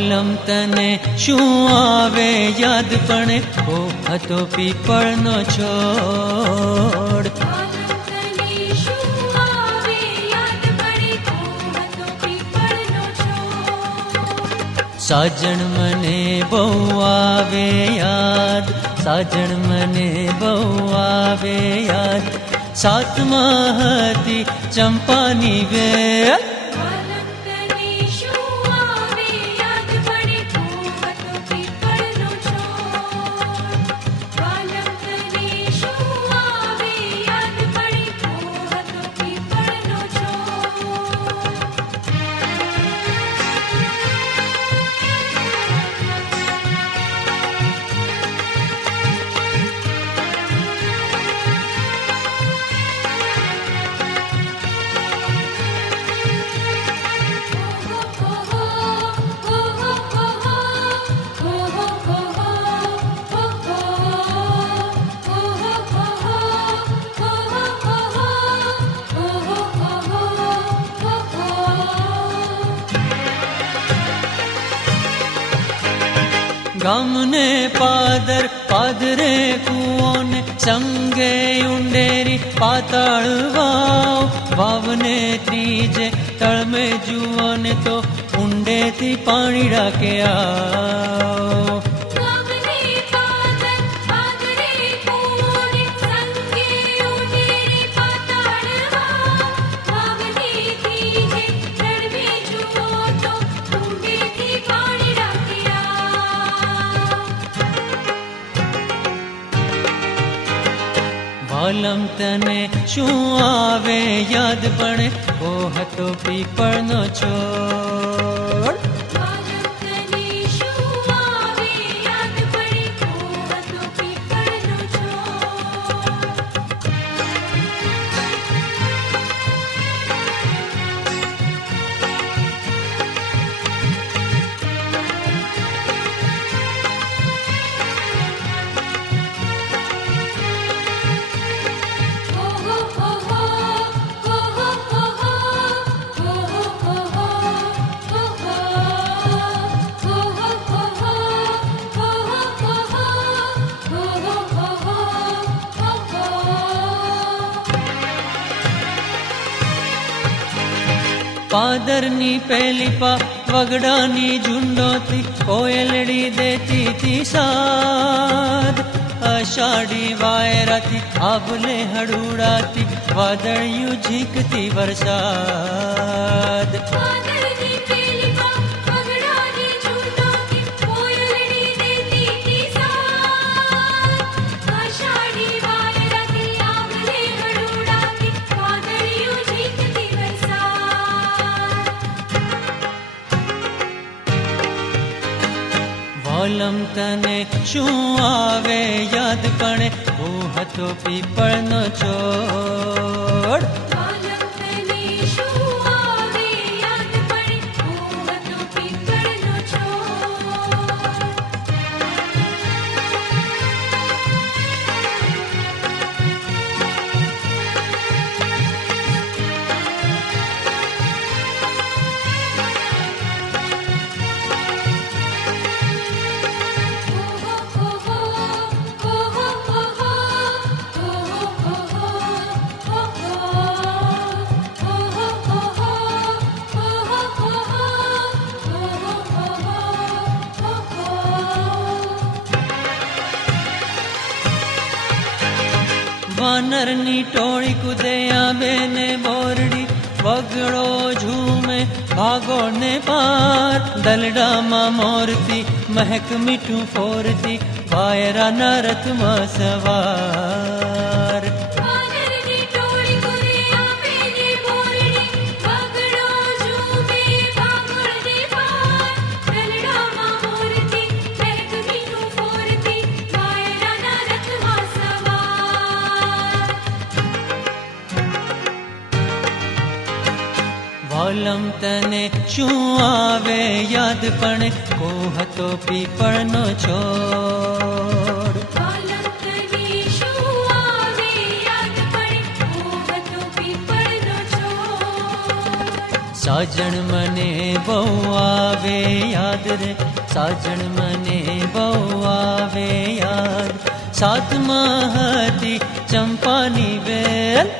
વાલમ તને શું આવે યાદ પણ ઓ હતો પીપળનો છોડ. સાજણ મને બહુ આવે યાદ, સાજણ મને બહુ આવે યાદ, સાથમાં હતી ચંપાની વેલ. ગામને પાદર પાદરે કૂઓને સંગે ઉંડેરી પાતાળ વાવ, વાવને ત્રીજે તળમે જુઓને તો ઊંડેથી પાણી ડાકે આવ. વાલમ તને શું આવે યાદ પણ ઓ હતો પીપળનો છોડ. પાદરની પેલી પા વગડાની ઝુંડોથી કોયલડી દેતી તી સાદ, અષાઢી વાયરાથી આભલે હડુડાતી વાદળિયું ઝીંકતી વરસાદ. વાલમ તને શું આવે યાદ પણ ઓ હતો પીપળનો છોડ. વાનરની ટોળી કૂદે આંબે ને બોરડી, વગડો ઝૂમે ભાગો ને પાર, દલડામાં મોરતી મહેક મીઠું ફોરતી વાયરાના રથમાં સવાર. વાલમ તને શું આવે યાદ પણ કો હતો પીપળનો છોડ. સાજણ મને બહુ આવે યાદ રે, સાજણ મને બહુ આવે યાદ. સાથમાં હતી ચંપાની વેલ,